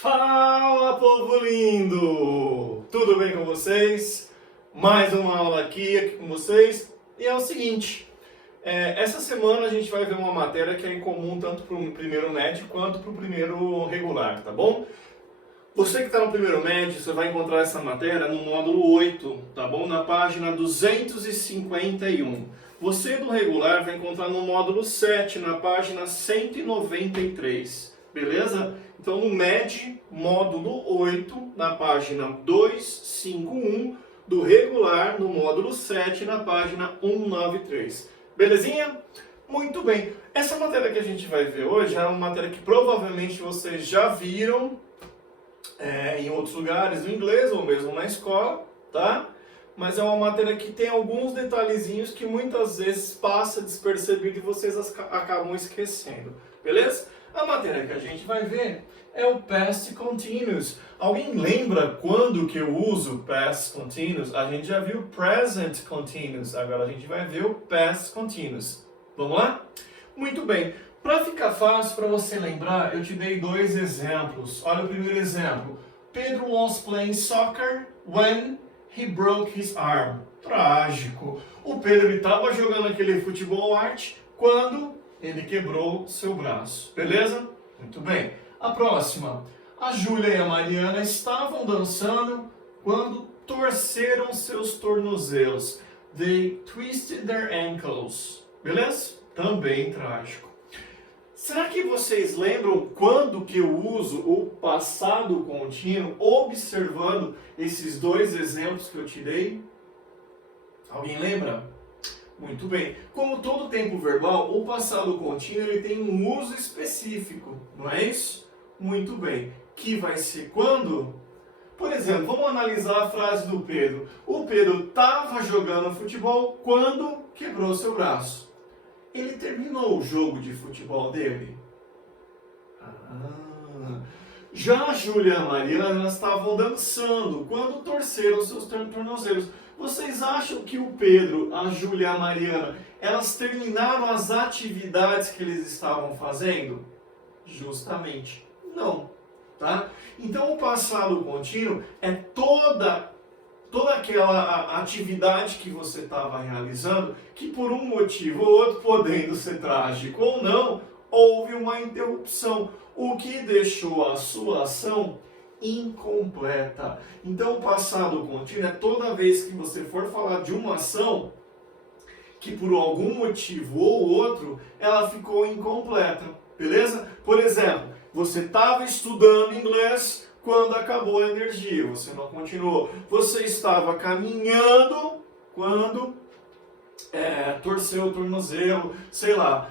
Fala, povo lindo! Tudo bem com vocês? Mais uma aula aqui com vocês. E é o seguinte, essa semana a gente vai ver uma matéria que é incomum tanto para o primeiro médio quanto para o primeiro regular, tá bom? Você que está no primeiro médio, você vai encontrar essa matéria no módulo 8, tá bom? Na página 251. Você do regular vai encontrar no módulo 7, na página 193, beleza? Então no MED, módulo 8, na página 251, do regular, no módulo 7, na página 193. Belezinha? Muito bem. Essa matéria que a gente vai ver hoje é uma matéria que provavelmente vocês já viram em outros lugares do inglês ou mesmo na escola, tá? Mas é uma matéria que tem alguns detalhezinhos que muitas vezes passa despercebido e vocês acabam esquecendo, beleza? A matéria que a gente vai ver é o Past Continuous. Alguém lembra quando que eu uso Past Continuous? A gente já viu Present Continuous, agora a gente vai ver o Past Continuous. Vamos lá? Muito bem. Para ficar fácil para você lembrar, eu te dei dois exemplos. Olha o primeiro exemplo. Pedro was playing soccer when he broke his arm. Trágico. O Pedro estava jogando aquele futebol arte quando ele quebrou seu braço. Beleza? Muito bem. A próxima. A Júlia e a Mariana estavam dançando quando torceram seus tornozelos. They twisted their ankles. Beleza? Também trágico. Será que vocês lembram quando que eu uso o passado contínuo, observando esses dois exemplos que eu te dei? Alguém lembra? Muito bem. Como todo tempo verbal, o passado contínuo ele tem um uso específico, não é isso? Muito bem. Que vai ser quando? Por exemplo, vamos analisar a frase do Pedro. O Pedro estava jogando futebol quando quebrou seu braço. Ele terminou o jogo de futebol dele? Já a Júlia e a Mariana estavam dançando quando torceram seus tornozelos. Vocês acham que o Pedro, a Júlia e a Mariana, elas terminaram as atividades que eles estavam fazendo? Justamente não, tá? Então o passado contínuo é toda aquela atividade que você estava realizando, que por um motivo ou outro, podendo ser trágico ou não, houve uma interrupção, o que deixou a sua ação incompleta. Então o passado contínuo é toda vez que você for falar de uma ação que por algum motivo ou outro, ela ficou incompleta, beleza? Por exemplo, você estava estudando inglês quando acabou a energia, você não continuou. Você estava caminhando quando torceu o tornozelo, sei lá,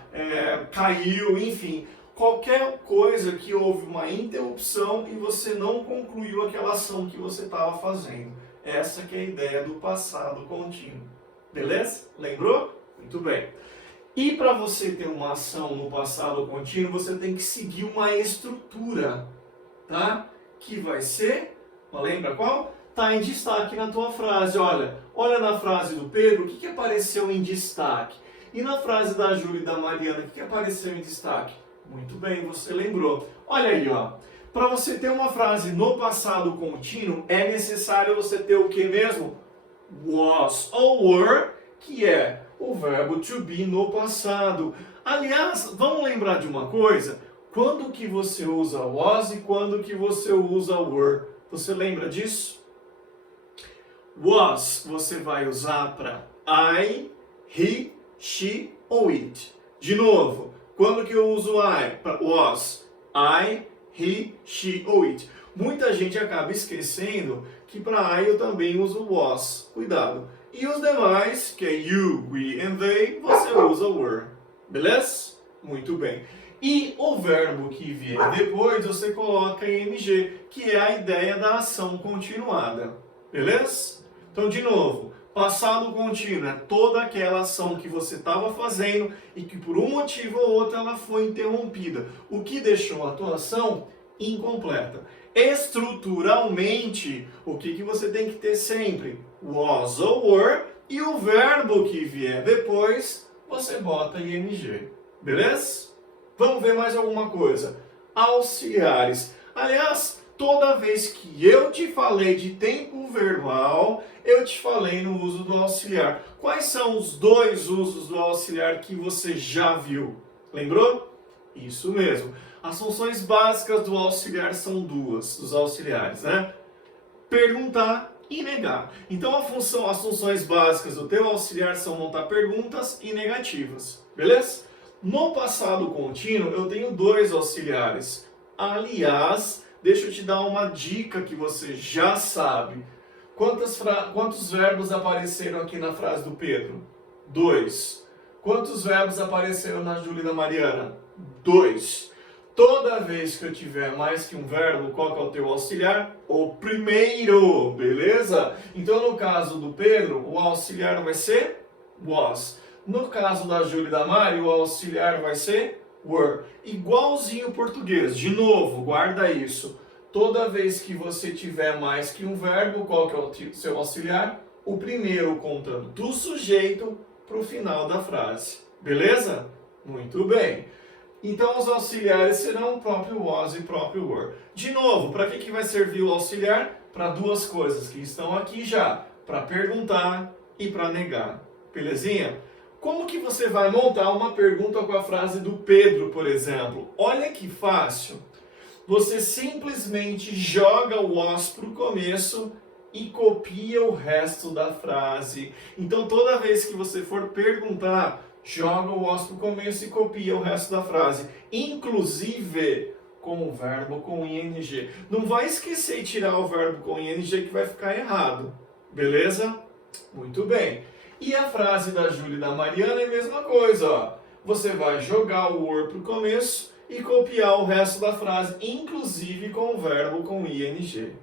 caiu, enfim. Qualquer coisa que houve uma interrupção e você não concluiu aquela ação que você estava fazendo. Essa que é a ideia do passado contínuo. Beleza? Lembrou? Muito bem. E para você ter uma ação no passado contínuo, você tem que seguir uma estrutura, tá? Que vai ser, lembra qual? Está em destaque na tua frase. Olha na frase do Pedro, o que apareceu em destaque? E na frase da Júlia e da Mariana, o que apareceu em destaque? Muito bem, você lembrou. Olha aí, ó. Para você ter uma frase no passado contínuo, é necessário você ter o que mesmo? Was ou were, que é o verbo to be no passado. Aliás, vamos lembrar de uma coisa? Quando que você usa was e quando que você usa were? Você lembra disso? Was você vai usar para I, he, she ou it. De novo, quando que eu uso I para was? I, he, she ou it. Muita gente acaba esquecendo que para I eu também uso was. Cuidado. E os demais, que é you, we and they, você usa were. Beleza? Muito bem. E o verbo que vier depois, você coloca em ing, que é a ideia da ação continuada. Beleza? Então, de novo, passado contínuo é toda aquela ação que você estava fazendo e que por um motivo ou outro ela foi interrompida. O que deixou a tua ação incompleta. Estruturalmente, o que você tem que ter sempre? Was ou were, e o verbo que vier depois, você bota ing. Beleza? Vamos ver mais alguma coisa. Auxiliares. Aliás, toda vez que eu te falei de tempo verbal, eu te falei no uso do auxiliar. Quais são os dois usos do auxiliar que você já viu? Lembrou? Isso mesmo. As funções básicas do auxiliar são duas, dos auxiliares, né? Perguntar e negar. Então as funções básicas do teu auxiliar são montar perguntas e negativas, beleza? No passado contínuo eu tenho dois auxiliares. Aliás, deixa eu te dar uma dica que você já sabe. Quantos verbos apareceram aqui na frase do Pedro? 2. Quantos verbos apareceram na Júlia e na Mariana? 2. Toda vez que eu tiver mais que um verbo, qual que é o teu auxiliar? O primeiro, beleza? Então, no caso do Pedro, o auxiliar vai ser was. No caso da Júlia e da Mari, o auxiliar vai ser were. Igualzinho o português. De novo, guarda isso. Toda vez que você tiver mais que um verbo, qual que é o seu auxiliar? O primeiro, contando do sujeito para o final da frase. Beleza? Muito bem. Então, os auxiliares serão o próprio was e o próprio were. De novo, para que vai servir o auxiliar? Para duas coisas que estão aqui já. Para perguntar e para negar. Belezinha? Como que você vai montar uma pergunta com a frase do Pedro, por exemplo? Olha que fácil. Você simplesmente joga o was para o começo e copia o resto da frase. Então, toda vez que você for perguntar, joga o was para o começo e copia o resto da frase. Inclusive com o verbo com ing. Não vai esquecer de tirar o verbo com ing que vai ficar errado. Beleza? Muito bem. E a frase da Júlia e da Mariana é a mesma coisa. Ó. Você vai jogar o were para o começo e copiar o resto da frase, inclusive com o verbo com ing.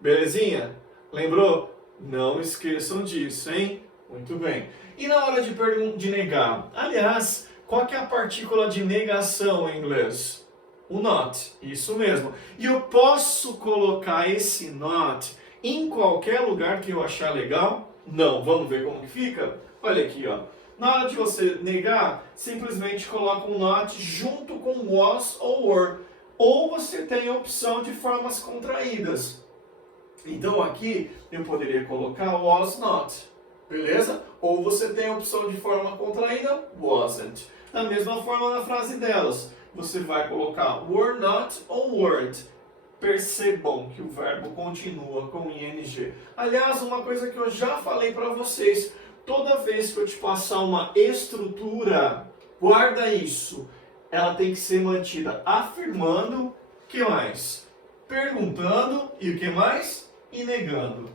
Belezinha? Lembrou? Não esqueçam disso, hein? Muito bem. E na hora de negar? Aliás, qual que é a partícula de negação em inglês? O not. Isso mesmo. E eu posso colocar esse not em qualquer lugar que eu achar legal? Não. Vamos ver como que fica? Olha aqui, ó. Na hora de você negar, simplesmente coloca um not junto com was ou were. Ou você tem a opção de formas contraídas. Então aqui eu poderia colocar was not. Beleza? Ou você tem a opção de forma contraída, wasn't. Da mesma forma na frase delas. Você vai colocar were not ou weren't. Percebam que o verbo continua com ing. Aliás, uma coisa que eu já falei para vocês. Toda vez que eu te passar uma estrutura, guarda isso. Ela tem que ser mantida afirmando, o que mais? Perguntando e o que mais? E negando.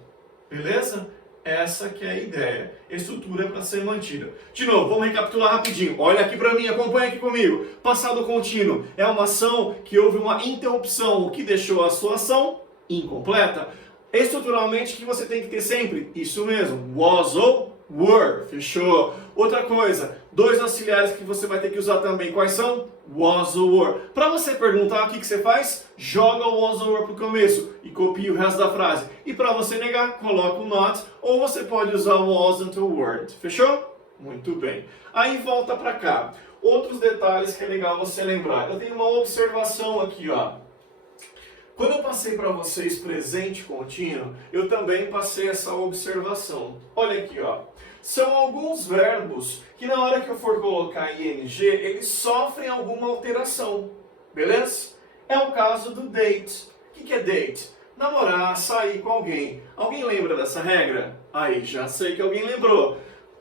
Beleza? Essa que é a ideia. Estrutura para ser mantida. De novo, vamos recapitular rapidinho. Olha aqui para mim, acompanha aqui comigo. Passado contínuo é uma ação que houve uma interrupção, o que deixou a sua ação incompleta. Estruturalmente, o que você tem que ter sempre? Isso mesmo, was ou were. Fechou? Outra coisa, dois auxiliares que você vai ter que usar também. Quais são? Was ou were. Para você perguntar, o que você faz? Joga o was ou were para o começo e copia o resto da frase. E para você negar, coloca o not, ou você pode usar o wasn't ou weren't. Fechou? Muito bem. Aí volta para cá. Outros detalhes que é legal você lembrar. Eu tenho uma observação aqui, ó. Quando eu passei para vocês presente contínuo, eu também passei essa observação. Olha aqui, ó. São alguns verbos que na hora que eu for colocar ing, eles sofrem alguma alteração. Beleza? É o caso do date. O que é date? Namorar, sair com alguém. Alguém lembra dessa regra? Aí, já sei que alguém lembrou.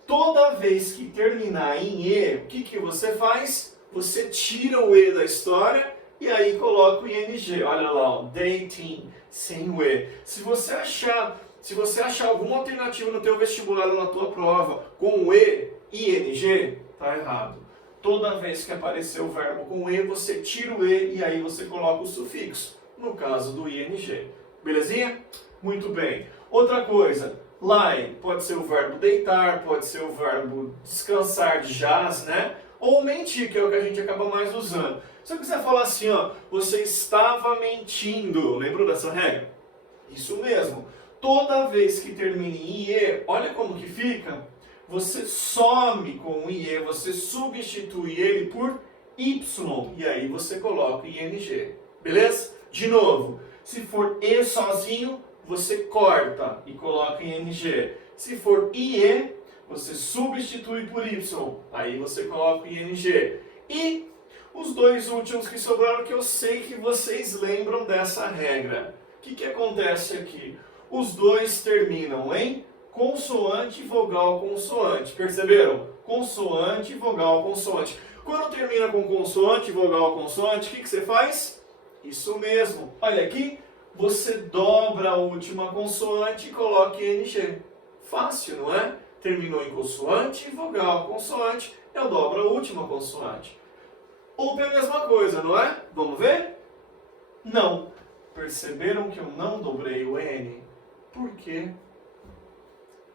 Toda vez que terminar em e, o que você faz? Você tira o e da história e aí coloca o ing. Olha lá, ó, dating, sem o e. Se você achar alguma alternativa no teu vestibular ou na tua prova com o e e ing, tá errado. Toda vez que aparecer o verbo com e, você tira o e e aí você coloca o sufixo. No caso do ing. Belezinha? Muito bem. Outra coisa, lie pode ser o verbo deitar, pode ser o verbo descansar de jazz, né? Ou mentir, que é o que a gente acaba mais usando. Se eu quiser falar assim, ó, você estava mentindo, lembrou dessa regra? Isso mesmo. Toda vez que termine em IE, olha como que fica. Você some com o IE, você substitui ele por Y. E aí você coloca o ING. Beleza? De novo, se for e sozinho, você corta e coloca em ing. Se for ie, você substitui por y, aí você coloca em ing. E os dois últimos que sobraram, que eu sei que vocês lembram dessa regra. O que acontece aqui? Os dois terminam em consoante, vogal, consoante. Perceberam? Consoante, vogal, consoante. Quando termina com consoante, vogal, consoante, o que você faz? Isso mesmo. Olha aqui, você dobra a última consoante e coloca em ing. Fácil, não é? Terminou em consoante, vogal, consoante, eu dobro a última consoante. Ou é a mesma coisa, não é? Vamos ver? Não. Perceberam que eu não dobrei o N? Por quê?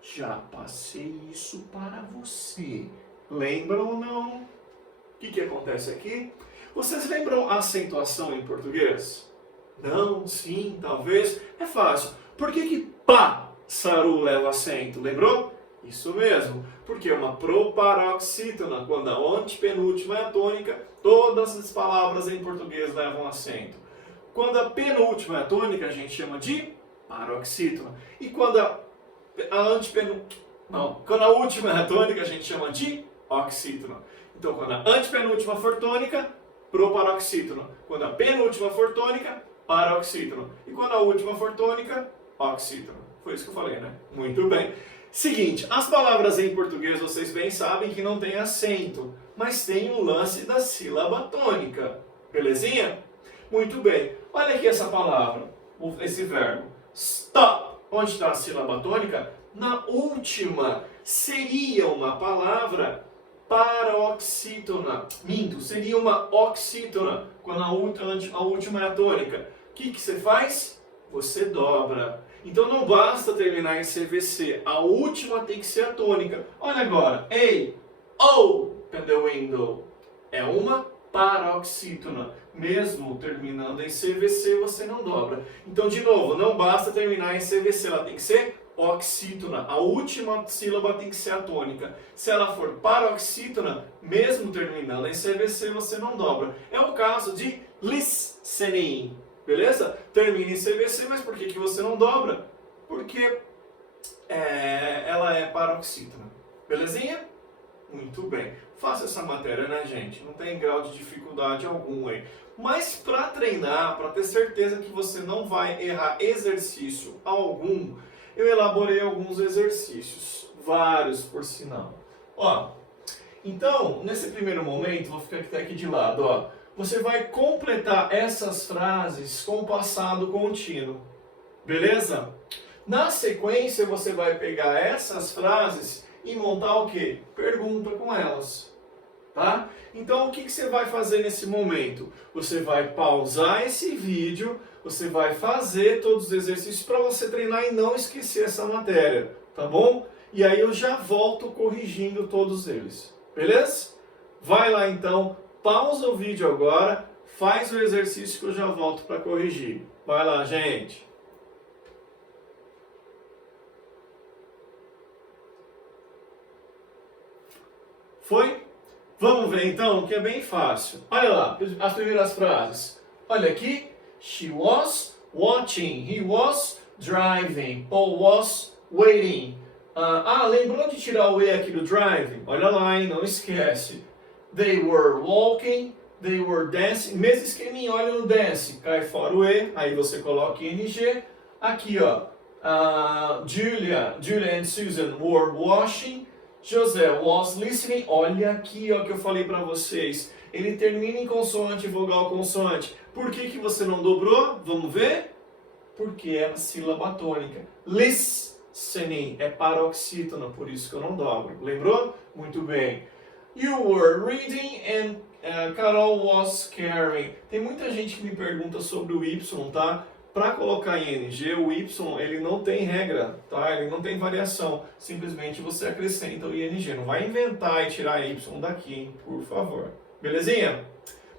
Já passei isso para você. Lembram ou não? O que acontece aqui? Vocês lembram a acentuação em português? Não, sim, talvez. É fácil. Por que pássaro leva acento? Lembrou? Isso mesmo. Porque é uma proparoxítona. Quando a antepenúltima é a tônica, todas as palavras em português levam acento. Quando a penúltima é a tônica, a gente chama de paroxítona. E quando quando a última é a tônica, a gente chama de oxítona. Então, quando a antepenúltima for tônica, proparoxítona. Quando a penúltima for tônica, paroxítona. E quando a última for tônica, oxítona. Foi isso que eu falei, né? Muito bem. Seguinte, as palavras em português, vocês bem sabem que não tem acento, mas tem o lance da sílaba tônica. Belezinha? Muito bem. Olha aqui essa palavra, esse verbo. Stop. Onde está a sílaba tônica? Na última. Seria uma palavra paroxítona. Minto, seria uma oxítona, quando a última é a tônica. O que você faz? Você dobra. Então não basta terminar em CVC, a última tem que ser a tônica. Olha agora, ei, open the window. É uma paroxítona. Mesmo terminando em CVC, você não dobra. Então, de novo, não basta terminar em CVC, ela tem que ser oxítona. A última sílaba tem que ser a tônica. Se ela for paroxítona, mesmo terminando em CVC, você não dobra. É o caso de listening. Beleza? Termina em CVC, mas por que você não dobra? Porque ela é paroxítona. Belezinha? Muito bem. Faça essa matéria, né, gente? Não tem grau de dificuldade algum aí. Mas para treinar, para ter certeza que você não vai errar exercício algum, eu elaborei alguns exercícios. Vários, por sinal. Ó, então, nesse primeiro momento, vou ficar até aqui de lado, ó. Você vai completar essas frases com passado contínuo. Beleza? Na sequência, você vai pegar essas frases e montar o quê? Pergunta com elas. Tá? Então, o que você vai fazer nesse momento? Você vai pausar esse vídeo, você vai fazer todos os exercícios para você treinar e não esquecer essa matéria. Tá bom? E aí eu já volto corrigindo todos eles. Beleza? Vai lá então. Pausa o vídeo agora, faz o exercício que eu já volto para corrigir. Vai lá, gente. Foi? Vamos ver então, que é bem fácil. Olha lá, as primeiras frases. Olha aqui. She was watching. He was driving. Paul was waiting. Lembrou de tirar o E aqui do driving? Olha lá, hein? Não esquece. They were walking, they were dancing. Mesmo esqueminha, olha no dance. Cai fora o E, aí você coloca ING. Aqui, ó. Julia and Susan were washing. José was listening. Olha aqui, ó, que eu falei para vocês. Ele termina em consoante, vogal, consoante. Por que você não dobrou? Vamos ver? Porque é a sílaba tônica. Listening é paroxítona, por isso que eu não dobro. Lembrou? Muito bem. You were reading and Carol was carrying. Tem muita gente que me pergunta sobre o Y, tá? Para colocar em ING, o Y ele não tem regra, tá? Ele não tem variação. Simplesmente você acrescenta o ING. Não vai inventar e tirar Y daqui, hein? Por favor. Belezinha?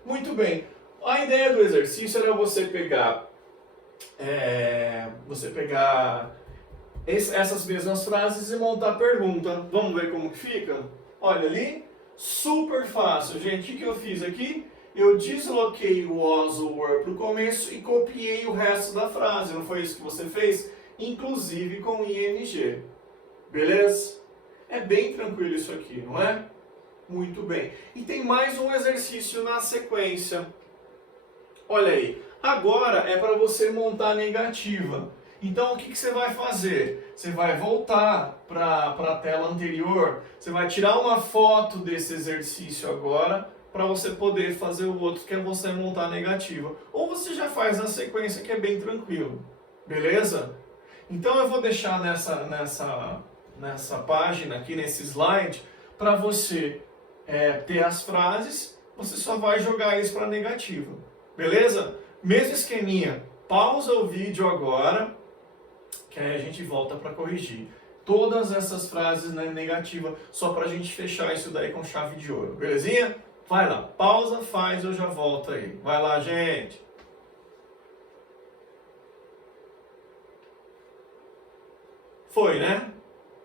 Muito bem. A ideia do exercício era você pegar essas mesmas frases e montar a pergunta. Vamos ver como que fica? Olha ali. Super fácil, gente. O que eu fiz aqui? eu desloquei o was ou were para o começo e copiei o resto da frase. Não foi isso que você fez? Inclusive com ing. Beleza? É bem tranquilo isso aqui, não é? Muito bem. E tem mais um exercício na sequência. Olha aí. Agora é para você montar a negativa. Então o que você vai fazer? Você vai voltar para a tela anterior. Você vai tirar uma foto desse exercício agora para você poder fazer o outro, que é você montar a negativa. Ou você já faz na sequência, que é bem tranquilo. Beleza? Então eu vou deixar nessa página aqui, nesse slide, para você ter as frases, você só vai jogar isso para negativa. Beleza? Mesmo esqueminha, pausa o vídeo agora, que aí a gente volta para corrigir. Todas essas frases na negativa, só para a gente fechar isso daí com chave de ouro. Belezinha? Vai lá, pausa, faz, eu já volto aí. Vai lá, gente. Foi, né?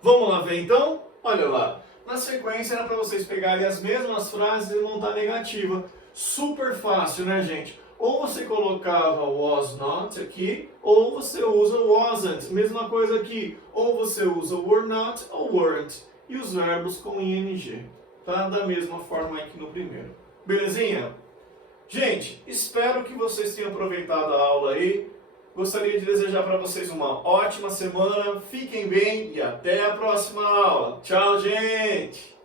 Vamos lá ver então? Olha lá. Na sequência era para vocês pegarem as mesmas frases e montar negativa. Super fácil, né, gente? Ou você colocava was not aqui, ou você usa wasn't. Mesma coisa aqui. Ou você usa were not ou weren't. E os verbos com ing. Tá? Da mesma forma aqui no primeiro. Belezinha? Gente, espero que vocês tenham aproveitado a aula aí. Gostaria de desejar para vocês uma ótima semana. Fiquem bem e até a próxima aula. Tchau, gente!